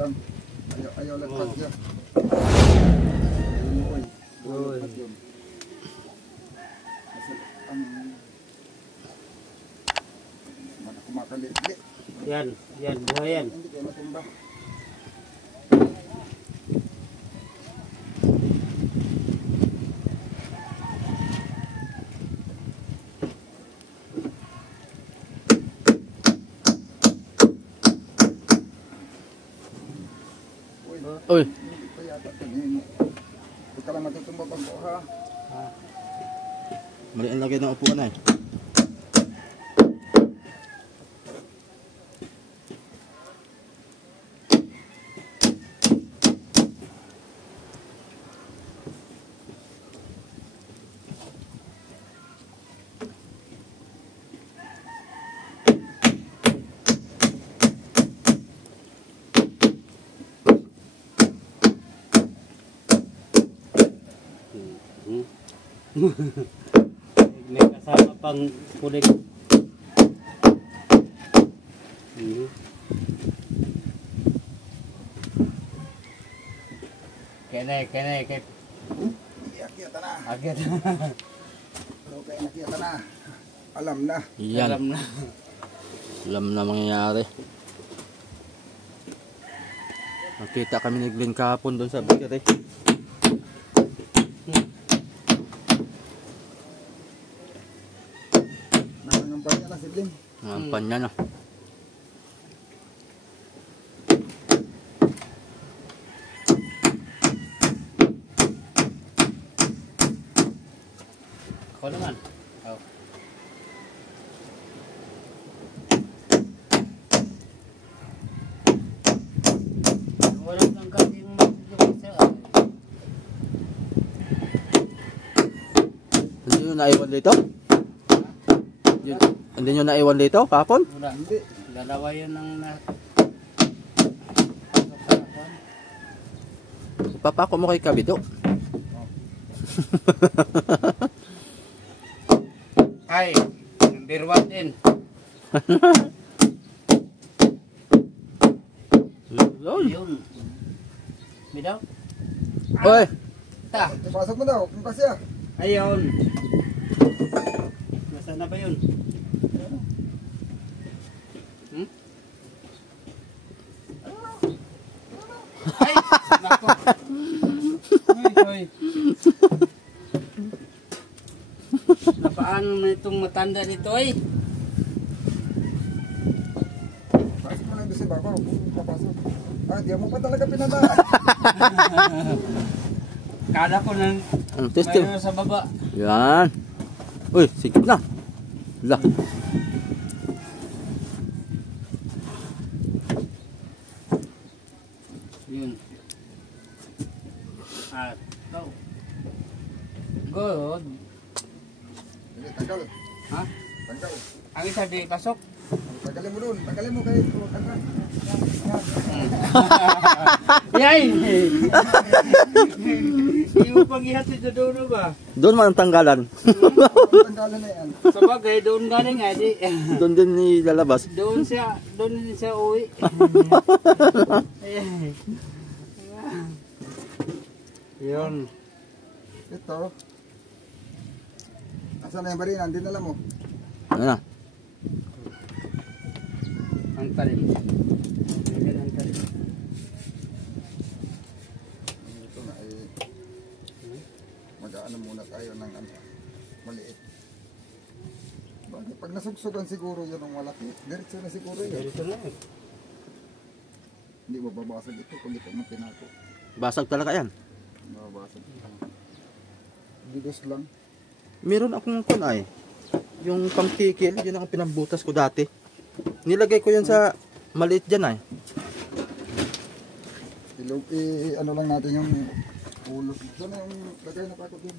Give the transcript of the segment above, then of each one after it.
lang. Ayaw lagpas siya. Uy. Kasi mana kumakalit-lit. Yan, buhay yan. Hindi kayo matumba. Uy. Ito yata tingin. Huwag ka lang matutumba pag ha. Mali ang lagay ng upuan ay. May kasama pang kulit. Kene. Iyakyata na. Agad. Okay, nakita na. Alam na. Yan. Alam na mangyayari. Nakita kami ni Glenn kahapon doon sa bakery. Nangangampan niya na si Bling. Nampan niya na. Ako naman. Oh. Wala kang kasing Hindi nyo naiwan dito? Hindi nyo naiwan dito kahapon? wala. Hindi. Dalawa yun ang Papako mo kay Kabido. Ay, number 1 din. Lol. Yun. Bidaw? Oy! Ta. Ipasok mo daw. Kung kasi Ayun. Nasaan na ba yun? Hmm? Ay! Nako. Hoy. Napaan mo itong matanda nito ay? pasok mo lang doon sa babaw. Kung papasok. Di mo pa talaga pinadaan. Kala ko nang Ang system. mayroon sa baba. Yan. Uy, sikip na. La. Yun. At, go. Good. Hindi, tanggal. Ha? Tanggal. Ang isa di pasok. Tanggalin mo doon. Tanggalin mo kayo. Tanggal. Yay! Hindi mo pang ihatid sa doon ba? Doon man ang tanggalan. Tanggalan na yan. Sa bagay, doon galing nga di. Doon din nilalabas. Doon siya uwi. Yun. Ito. Asan na yung barinan? Dinala mo. Ano na? Ang talim. Ang talim. Ito na ay mag-aano muna tayo ng maliit. Bakit? Pag nasugsugan siguro yun ang malaki. Diretso na siguro yun. Dito na eh. Hindi mababasag ito pag ito mo pinako. Basag talaga yan. Mababasag. Bigos lang. Meron akong kunay. Yung pangkikil, yun ang pinambutas ko dati. Nilagay ko yun sa maliit dyan ay. Ano lang natin yung ulo. Saan yung lagay na pako din?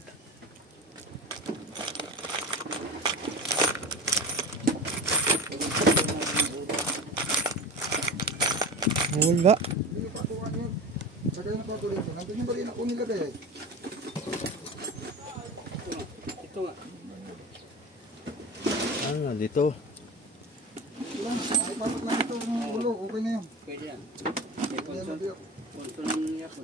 Wala. Hindi yung pakuhan yun. Lagay na pako din. Nandun yung bali na ko nilagay ay. Ito nga. Ah, dito. Lang. Ipapot lang ito yung ulo, okay na yun. Pwede yan. Yan na diyo. Konsunin niya po.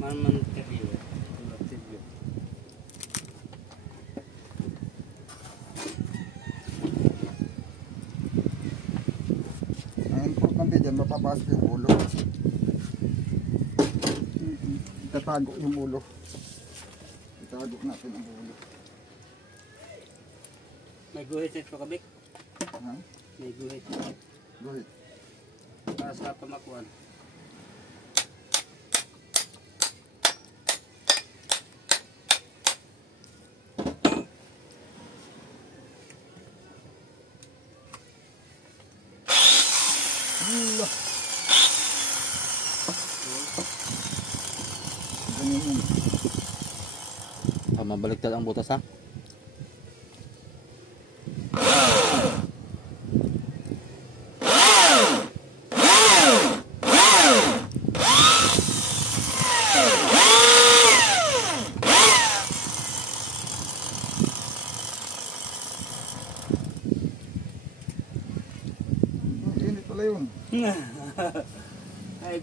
Man interview. Interview. Ang importante dyan, mapapasok yung ulo. Itatago yung ulo. Itago natin ang ulo. May guhit ito kabik. Ha? May guhit. Guhit. Para sa pamakuan. Hula. Ganyan yun. Mabaliktad ang butas ha. Init pala yun. Ay,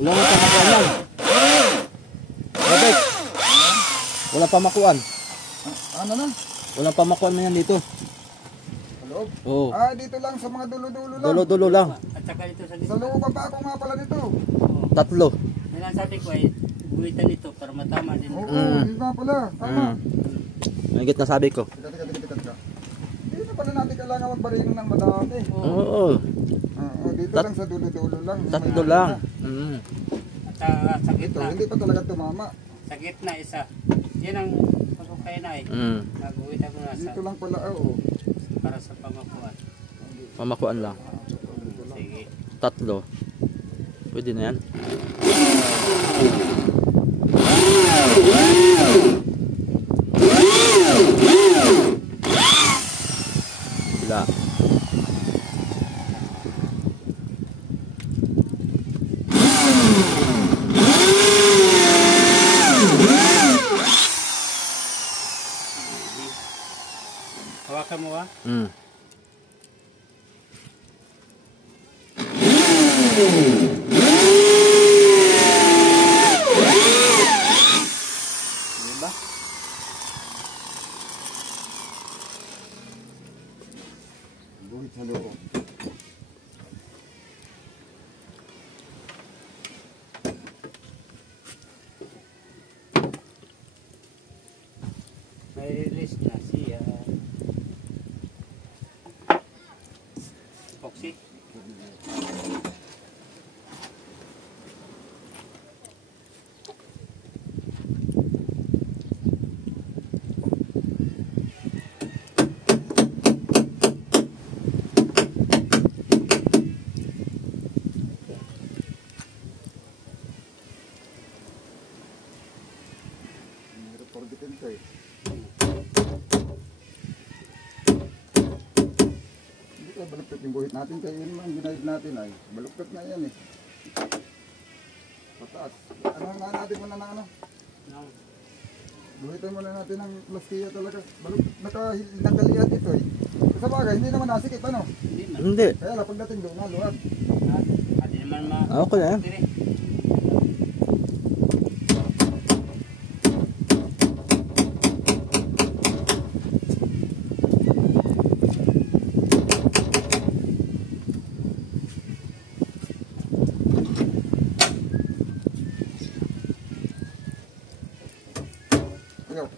Wala pa makuan yan. Robert. Wala pa makuan. Ano na? Wala pa makuan mo yan dito. Sa loob? Oo. Ah, dito lang sa mga dulo-dulo lang. Dulo-dulo lang. at saka dito sa Sa gitna. loob pa ako nga pala nito. Oo. 3. Yan ang sabi ko ay guhitan nito para matama din. Oo, Mm. yun nga pala. Tama. May na sabi ko. Teka. Hindi na pala natin kailangan magbarino ng madami. Oo. Oo, dito lang sa dulo-dulo lang. 3 lang. At sa Ito, gitna. hindi pa talaga tumama. Sa gitna isa. Yan ang pagkukay na eh. Naguhitan ko na sa Dito lang pala, oo. para sa pamakuan. Pamakuan lang. Sige. 3. Pwede na yan. Wala. Hawakan mo ha. Diba? Guhit sa loob. May release na siya. Epoxy. Hirap porbitin ko eh. Hindi ka baluktot yung guhit natin. Kaya yun ang ginahid natin ay baluktot na yan eh. Pataas. Ano nga natin muna na ano? No. Guhitan muna natin ng plastiya talaga. Baluktot. Nakalihat ito eh. Sa bagay, hindi naman nasikip ano. Hindi man. Hindi. Kaya lang pagdating doon, naluwag. Hindi naman ma... Okay na yan. Dire. Ayaw.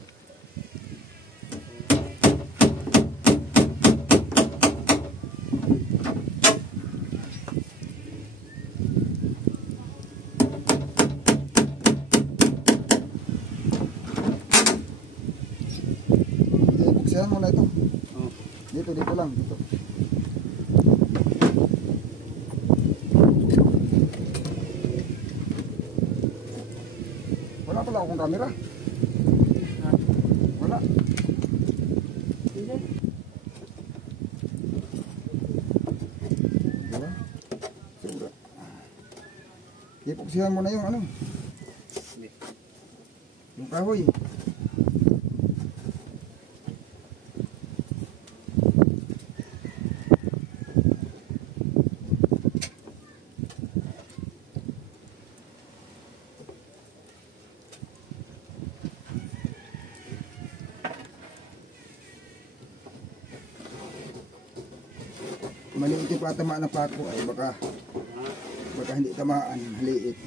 Buksihan mo na ito. Oh. Dito lang. Dito. Wala pala akong camera. Wala. Hindi. Ipuksihan mo na yung ano, yung kahoy. Maliit yung patamaan ng pako ay baka hindi tamaan, maliit.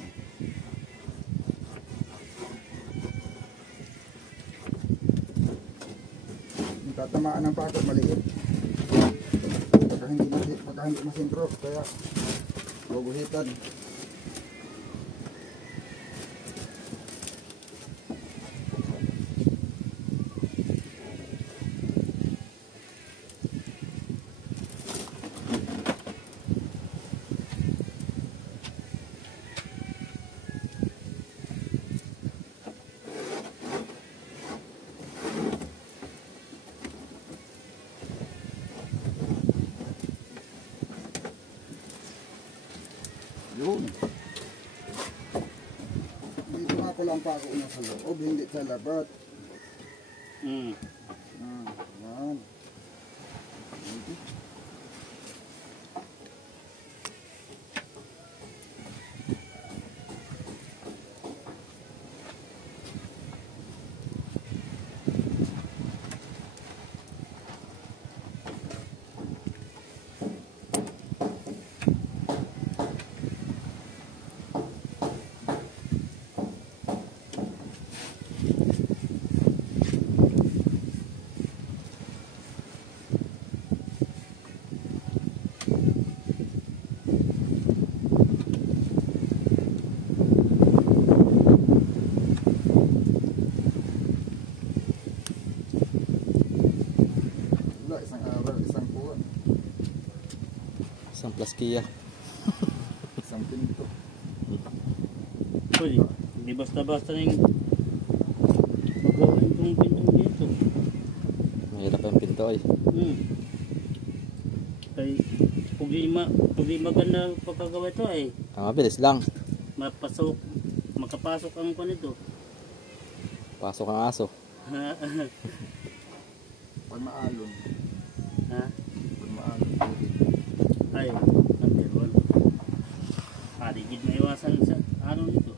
Yung tatamaan ng pako maliit. Baka hindi masintro, kaya guguhitan. Yun. Dito nga ko lang pa ako na sa loob, hindi sa labat. Yan. Isang plaskiya. Isang pinto. Pwede, hindi basta-basta na yung magawin itong pintong dito. Mahirap ang pinto ay. Kaya, pag di maganda pagkagawa ito ay Mabilis lang. makapasok ang kwan ito. Pasok ang aso. Pag maalon. Ha? Pag maalon. Ay, nandiyan. Paligid na iwasan sa ano nito.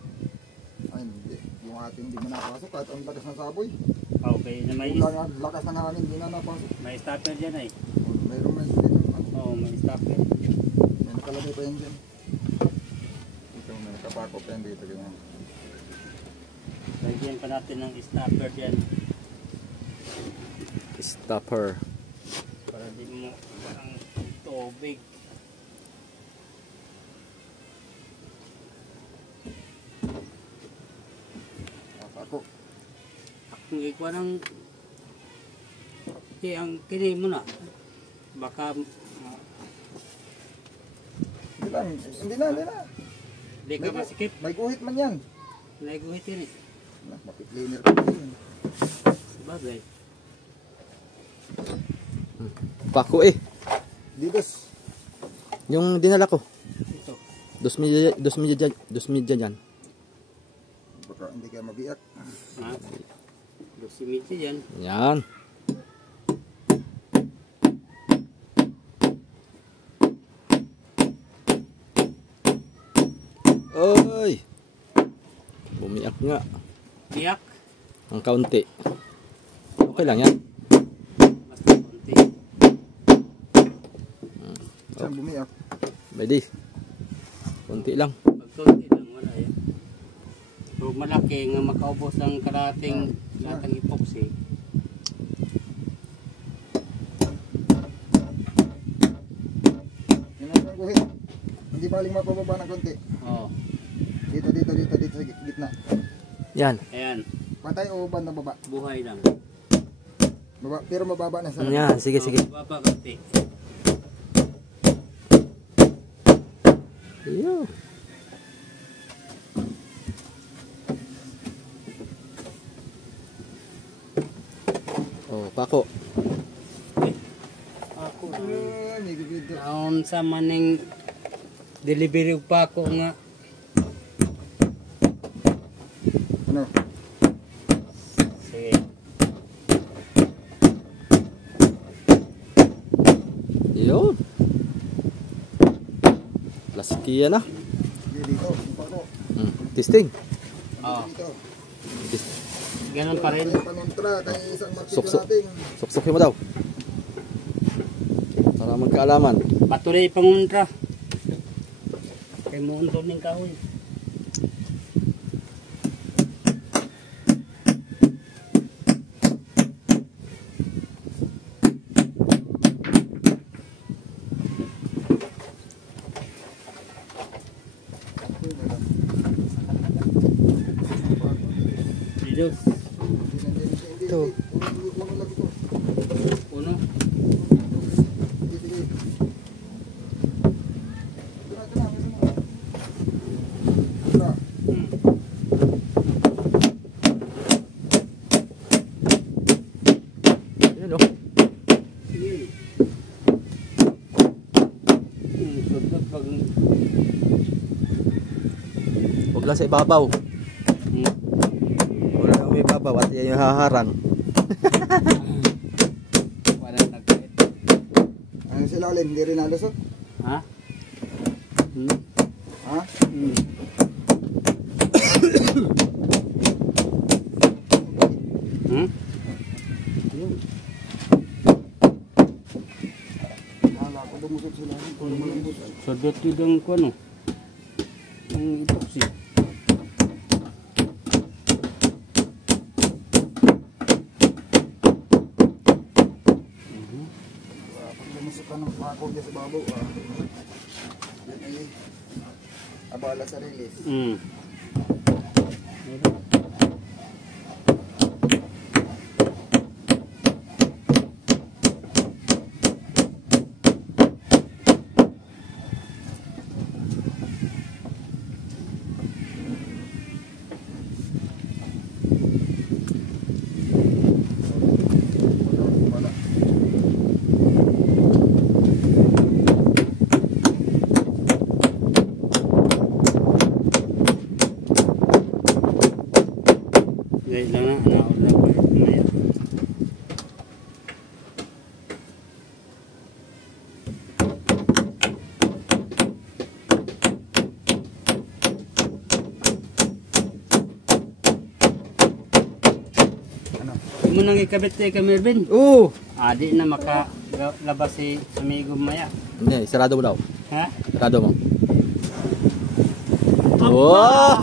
Ay, hindi. Yung ating hindi na napasok, kahit ang lakas ng saboy. Okay, na may Yung lakas ng hangin, hindi na napasok. stopper dyan ay. Mayroon may sila yung ano. Oo, may stopper. May nakalagay pa yan dyan. Ito, may nakapako pa yan dito. Ganyan. Lagyan pa natin ng stopper dyan. Stopper. Para di mo parang tubig. Napako. Kung ikaw ng ang kini mo na. Baka Hindi na. di ka masikip. May guhit man yan. Naiguhit yun eh. Mapikliner ko yun. Sabagay. Pako eh. Didos. Yung dinala ko. Ito. 2 media dyan. Baka hindi ka mabiyak. Ha? Dosimiti yan. Yan. Oy! Bumiyak nga. Tiyak. Ang kaunti. Okay lang yan. Basta konti. Saan bumiyak? Pwede. Kunti lang. Pag konti lang wala yan. So malaki nga makaubos ang karating latang epoxy. Yan ang guhit. Hindi baling mapababa ng konti. Oo. Dito sa gitna. Yan. Ayan. Patay o banda baba? Buhay lang. Baba, pero mababa na sa Yan. Sige. Baba konti. Iyo. Oh, pako. Ako May bibidyo. naon sa maning delivery pa ako nga Ano? Sige. Yun. Plaskiya na. Sige, dito. Dito ako. Testing. Oo. Dito. Ganun pa rin. Tayo panontra kay isang martilyo Suksok. natin. Suksukin mo daw. Para magkaalaman. Patuloy panguntra. Kay muunto ng kahoy. Dito. Ito. Uno lang ito. Uno. Sige, sige. Tara, tara, meron mo. Tara. Yun o. Sige. Sudot pag... Huwag lang sa ibabaw. Wala lang may ibabaw at yan yung haharang. Walang nagkait. Ano sila ulit? Hindi rin nalusot? Ha? Ha? Hala ko lumusot sila. Kung malambot. Sudot yun ang kuano. Ang epoxy. Pag lumusot ka ng pako dyan sa babaw, yan ay abala sa release. Wala. Dahil lang na, naula pa rin maya. Ano? Hindi mo nang ikabit kay Melvin. Oo. Di na makalabas si amigo maya. Hindi, sarado mo daw. Ha? Sarado mo. Wow!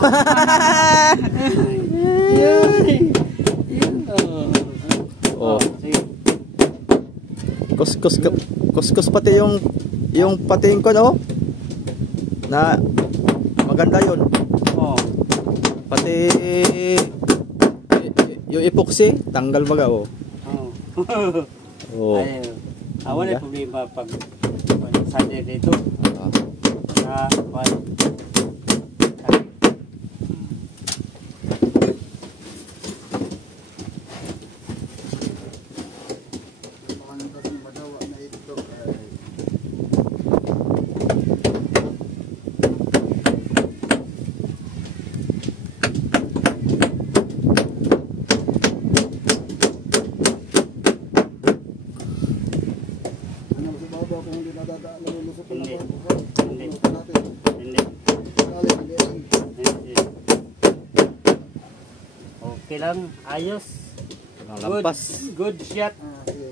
Oh. Sige. Kuskus pati yung pating ko no. Na maganda yun. Oh. Pati yung epoxy tanggal baga oh. Oh. Oh. Ayun. Wala problema pag sadir dito. Ah. Baka nang kasi magawa na ito. Ano sa babaw kung hindi nadadaan, nalulusot na Hindi. ng Hindi. babaw natin. Hindi. Dali, hindi. Hindi. Okay lang. Ayos. Ang Good. lampas. Good shot. Sige.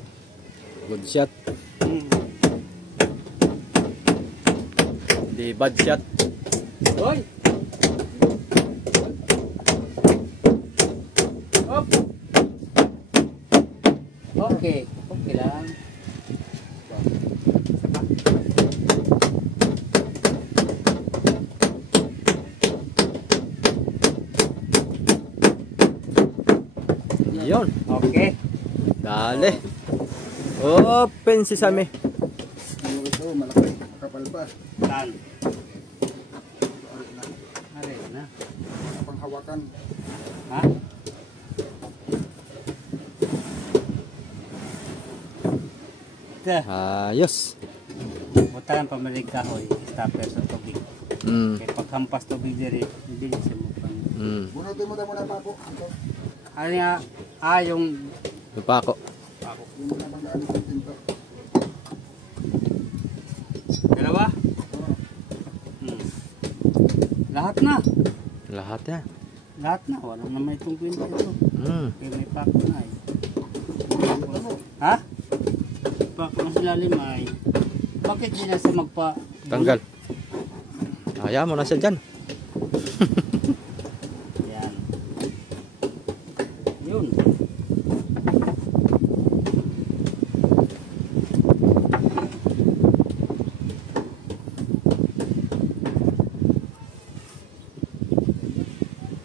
Good shot. Di bad shot. Hoy. Up. Okay. Okay lang. Yun. Okay. Dale. Open sesame. Ano ito, malaki. Makapal pa. Tan. Arit na. Are na. Panghawakan. Ha? Ito. Ayos. Butalan pamalig kahoy. Stopper sa tubig. Mm. Kaya paghampas tubig diri, bilis mo pang Bunutin mo na muna pa po. Ito. Ano nga? Yung Yung pako. Yung muna bang daan sa tinto. dalawa? Oo. Lahat na. Lahat yan. Lahat na. Wala na may tungkwin dito. Kaya may pako na eh. Ito mo. Ha? Pako na sila limay. Bakit di na siya magpa... Tanggal. Ayaw mo na siya dyan. Yan. Yun.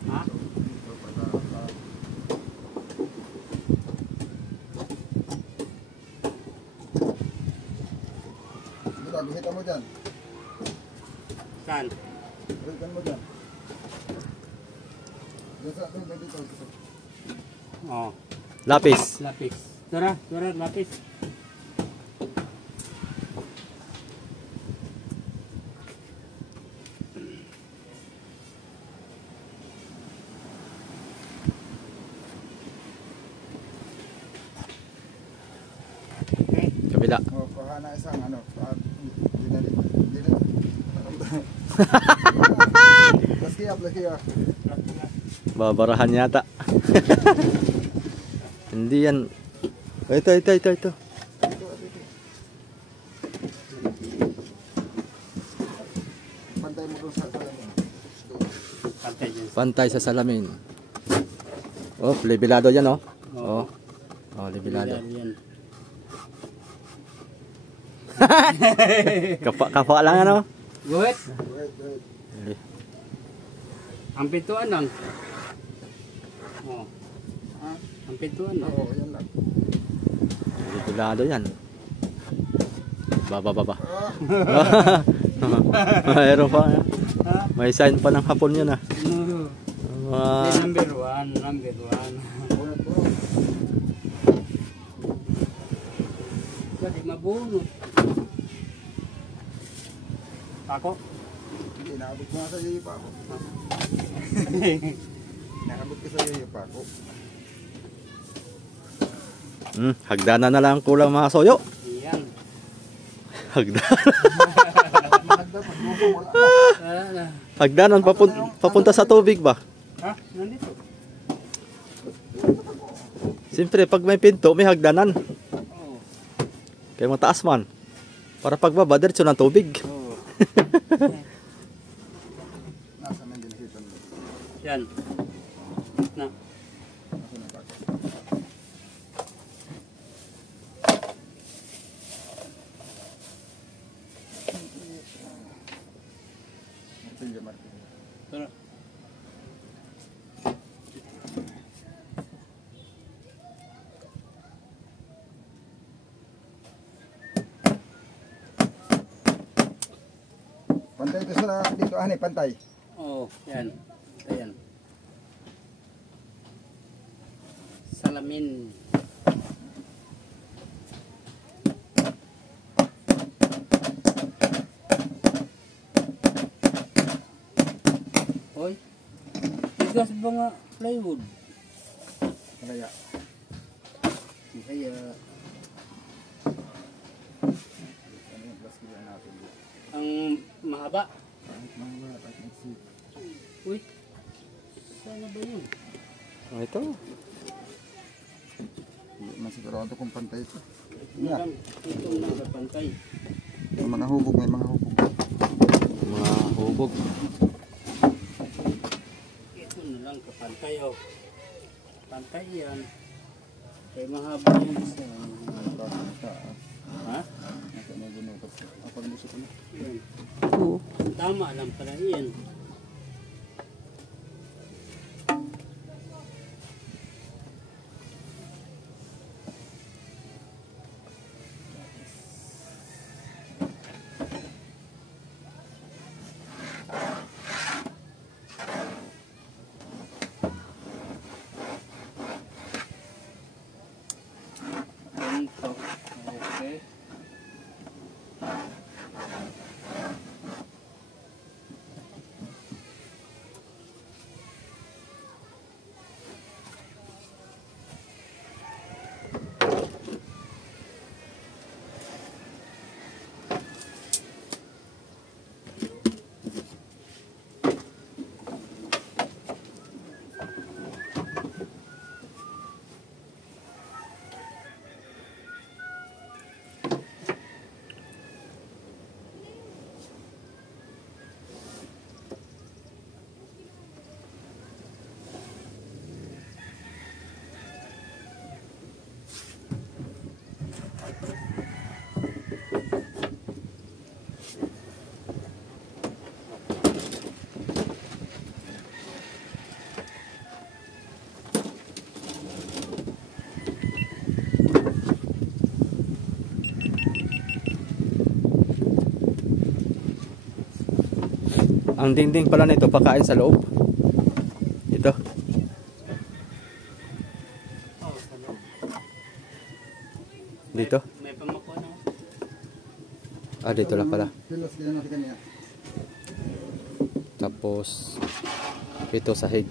Ha? Ito pala. Dito, guhitan mo dyan. Saan? Guhitan mo dyan. Dyan sa atin, dito. Oh. Lapis. Lapis. Tara, lapis. Okay. Kabila. O, kuha na isang ano. Dinali. Lagi up. Babarahan yata. Hindi yan. Ito. Pantay mo doon sa salamin. Pantay dyan. Pantay sa salamin. Oh, lebilado yan oh. Oo. Oh, lebilado. Yan. Kapa lang ano. Guhit. Wait. Ang pintuan lang. Oh. Ha? Ang pintuan lang. Oo, yan lang. Lebilado yan. Baba. Ah, Mayroon pa. Ha? May sign pa ng hapon yun ah. Number one. bunot. Jadi mabunot. Ako? Hindi, naabot ko nga sa iyo pa ako. Naabot ko sa iyo pa ako. Hagdanan na lang kulang mga soyo. Yan. Hagdanan. Managda, paglubo, wala na. Wala na. Hagdanan papunta sa tubig ba? Ha? Nandito. Siyempre pag may pinto may hagdanan. Oo. Kaya mataas man. Para pagbaba diretso ng tubig. Oo. Nasa nang ginahitan mo. Yan. Na. Nasa nang pako. Martilyo. Pero, Pantay ito sa dito, pantay. oh, yan. Ayan. Salamin. Hoy. Tigas ba nga plywood? Kaya, Kaya, ano yung plus kaya natin dito. ang mahaba. Kahit mga kahit nagsip. Uy. Sana ba yun? Ito. Hindi man sigurado kung pantay ito. Ito lang sa pantay. May mga hubog. Mga hubog. Ito na lang kapantay oh. Pantay yan. Kaya mahaba yung isa. Ha? Nasa na ginutot. Apag gusto ko na. Yan. Oo. Tama lang pala yan. Ganito. Okay. Ang dingding pala nito, pakain sa loob. Ito. Oh, sa loob. Dito. May pamako na. Ah, dito lang pala. Pilos kaya natin kanina. Tapos, ito sahig.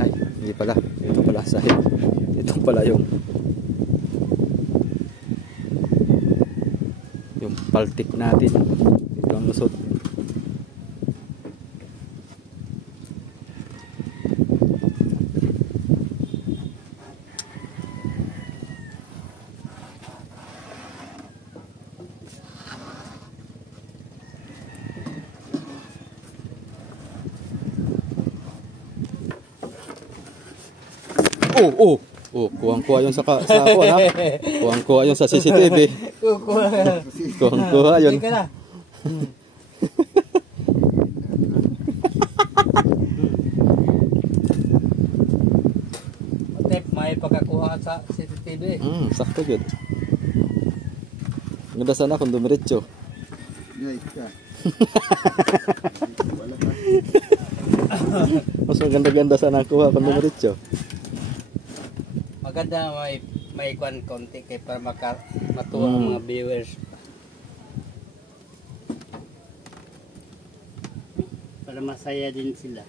Ay, hindi pala. Ito pala sahig. Ito pala yung paltik natin. Ito ang lusot. Kuwang-kuha yun sa ako, ha? Kuwang-kuha yun sa CCTV. Kuwang-kuha yun. Hindi ka na. Tep, may pagkakuha sa CCTV. Sakto yun. Ganda sana kung dumiretso. Guys ka. Wala ka. Mas maganda-ganda sana kuha kung dumiretso. Maganda may kwan konti kay para matuwa ang mga viewers. Para masaya din sila.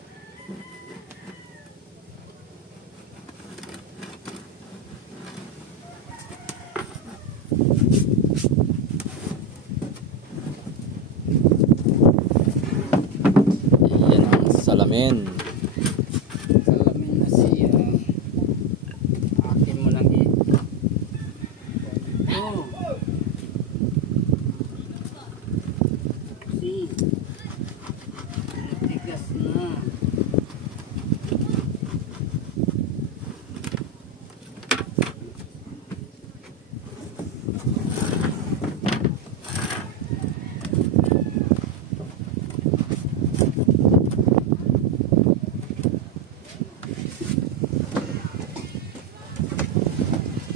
Yan ang salamin. Salamin na siya. Akin mo lang Oh. See. Tigas na.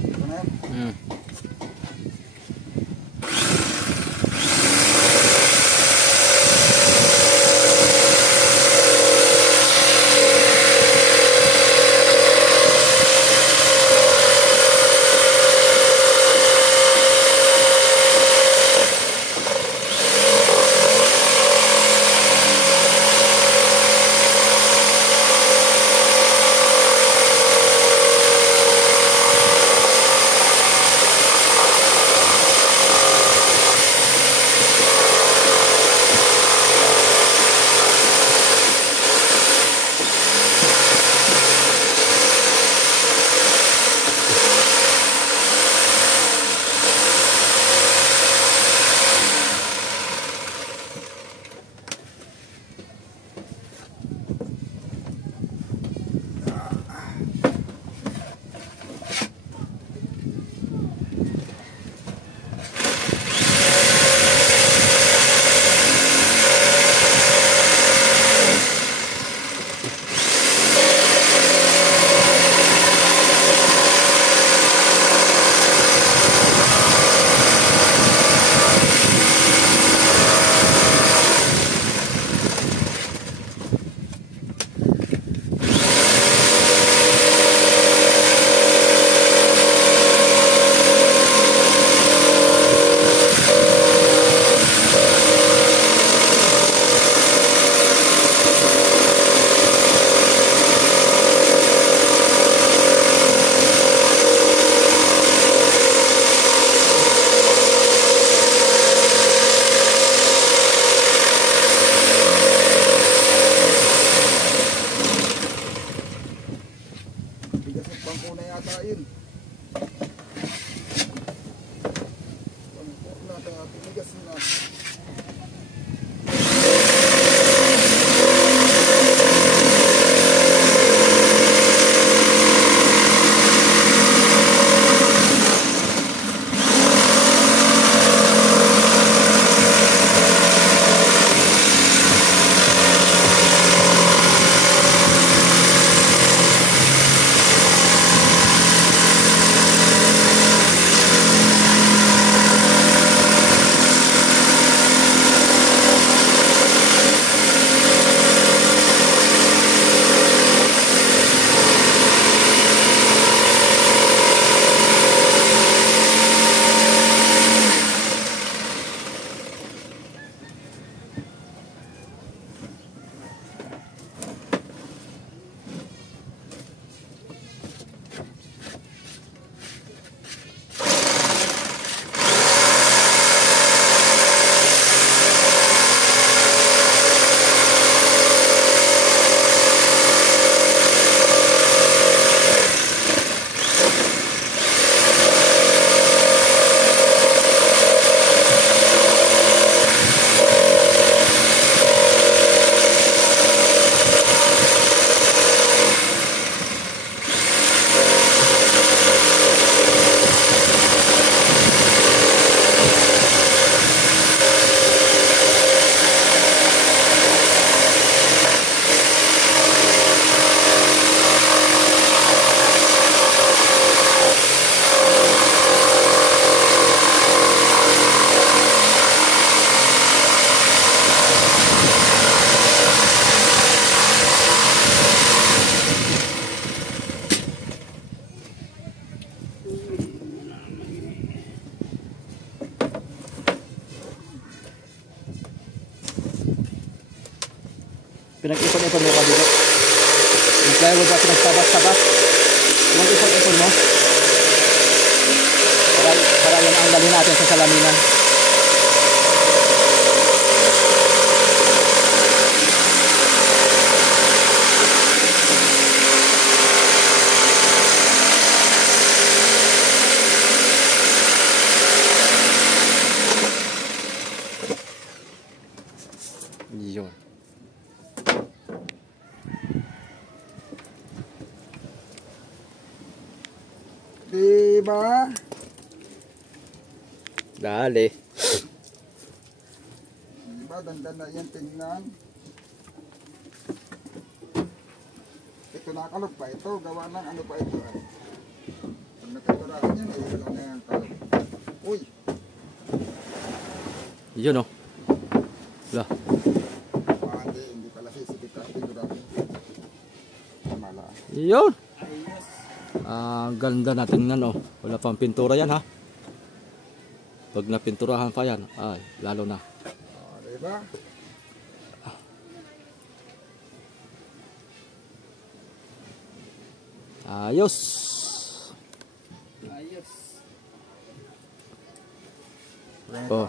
Ito na yan. Bigas at bangko na yata yun. Bangko na ito. Bigas na. ipon mo ka dito. Yung plywood na pinagsabas-sabas. Yung ipon mo. Para yan ang dali natin sa salaminan. Yun. Diba? Dali. Diba? Dandan na yan tingnan. Ito nakalog pa ito. Gawa ng ano pa ito. Pag natuturakan yan, wala na yung kalog. Uy! Yun oh. Wala. Hindi pala sisikip ka. Mala. Yun. Ganda na tingnan oh. Wala pang pintura yan ha. Pag napinturahan pa yan, ay lalo na. Diba? Ayos. Ayos. Oh.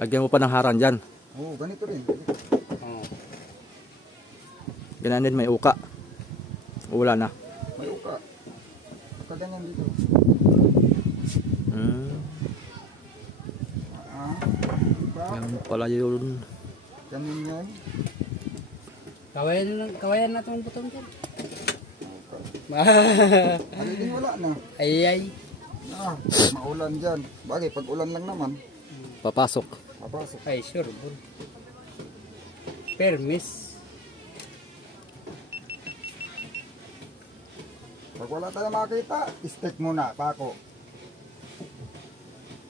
Lagyan mo pa ng haran dyan. Oo, ganito rin. Oh. Gananin may uka. Wala na. May uka. Kaganyan dito. Diba? Yan pala yun. Ganyan yan. Kawayan na itong butong dyan. Alin wala na. Ay. Maulan dyan. Bagay, pag ulan lang naman, Papasok. papasok. Ay, sure. Bro. Permis. Pag wala tayo makita, stick muna, pako.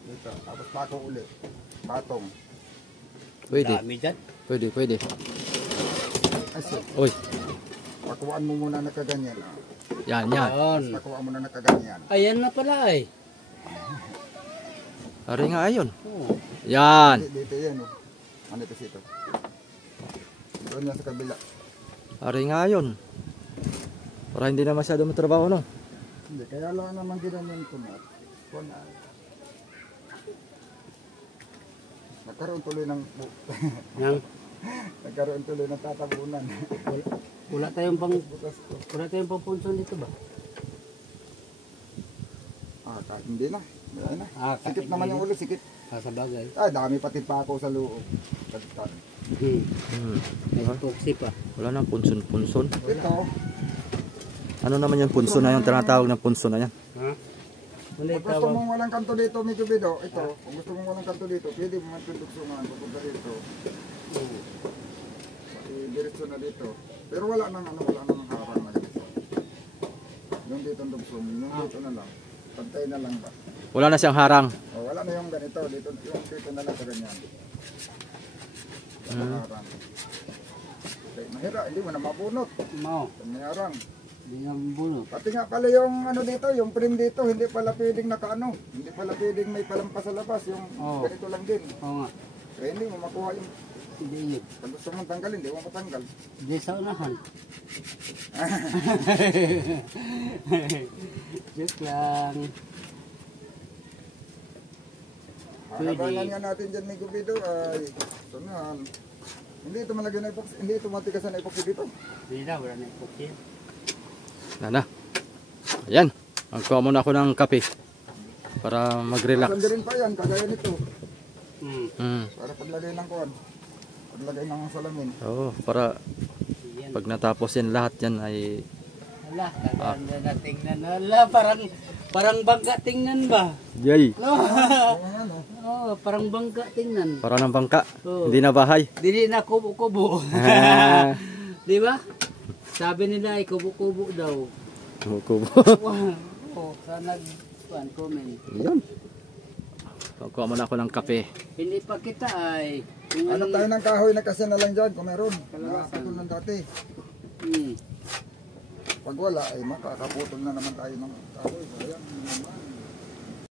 Dito, tapos pako ulit. Batong. Pwede. Dami dyan. Pwede. Ay, shit. Uy. Pakuhaan mo muna na kaganyan. Yan. Yun. Pakuhaan mo na kaganyan. Ayan na pala ay. Ari nga ayon. Oh. Yan. Dito yan, oh. Ano ito sito? Doon yan sa kabila. Ari nga ayon. Para hindi na masyado matrabaho no. Hindi, kaya lang naman ginanyan ko na. Nagkaroon tuloy ng Yang nagkaroon tuloy ng tatabunan. wala tayong pang Bukas ko. wala tayong pangpunson dito ba? Hindi na. Wala na. Sikip hindi naman na. yung ulo, sikip. Sa bagay. Dami pati pa ako sa loob. May epoxy pa. Wala nang punson. Ito, Ano naman yung punson na yung tinatawag ng punson na yan? Ha? Wala kung gusto tawag. mong walang kanto dito, medyo bido, ito, kung gusto mong walang kanto dito, pwede mo matutugsungan, pupunta dito. Diretso na dito. Pero wala nang harang na ganito. Yung dito ang dugsong, yung dito na lang. Pantay na lang ba? Wala na siyang harang. Wala na yung ganito, dito, yung dito na lang sa ganyan. Wala harang. Okay, mahira, hindi mo na mabunot. Mau. May harang. Hindi nga bulog. Pati nga pala yung ano dito, yung frame dito, hindi pala pwedeng nakaano. Hindi pala pwedeng may palampas sa labas, yung ganito lang din. Oo nga. Kaya hindi mo makuha yung, Hindi yun. pag gusto mong tanggalin, hindi mo matanggal. Hindi sa unahan. Joke lang. Hanabanan nga natin dyan may gubido ay, sunahan. Hindi ito malagyan na epoxy, hindi ito matigasan na epoxy dito. Hindi na, wala na epoxy. Na. Ayan. Magkuha muna ako ng kape. Para mag-relax. Sandi rin pa yan, kagaya nito. Mm. Para paglagay ng kuwan. Paglagay ng salamin. Oo, para Yan. pag natapos yan lahat yan ay Wala, kaganda na tingnan. Wala, parang bangga tingnan ba? yay. No? Oo nga no. Oo, parang bangga tingnan. Para ng bangka. Oo. Hindi na bahay. Dili na kubo-kubo. Ah. Di ba? Sabi nila ay kubo-kubo daw. Kubo. Oh, sana comment. Yun. Magkuha muna ako ng kape. Hindi pa kita ay kung Hanap tayo ng kahoy na kasi na lang dyan kung meron. Nakaputol ng dati. Hmm. Pag wala ay makakaputol na naman tayo ng kahoy. Ayan, yun naman.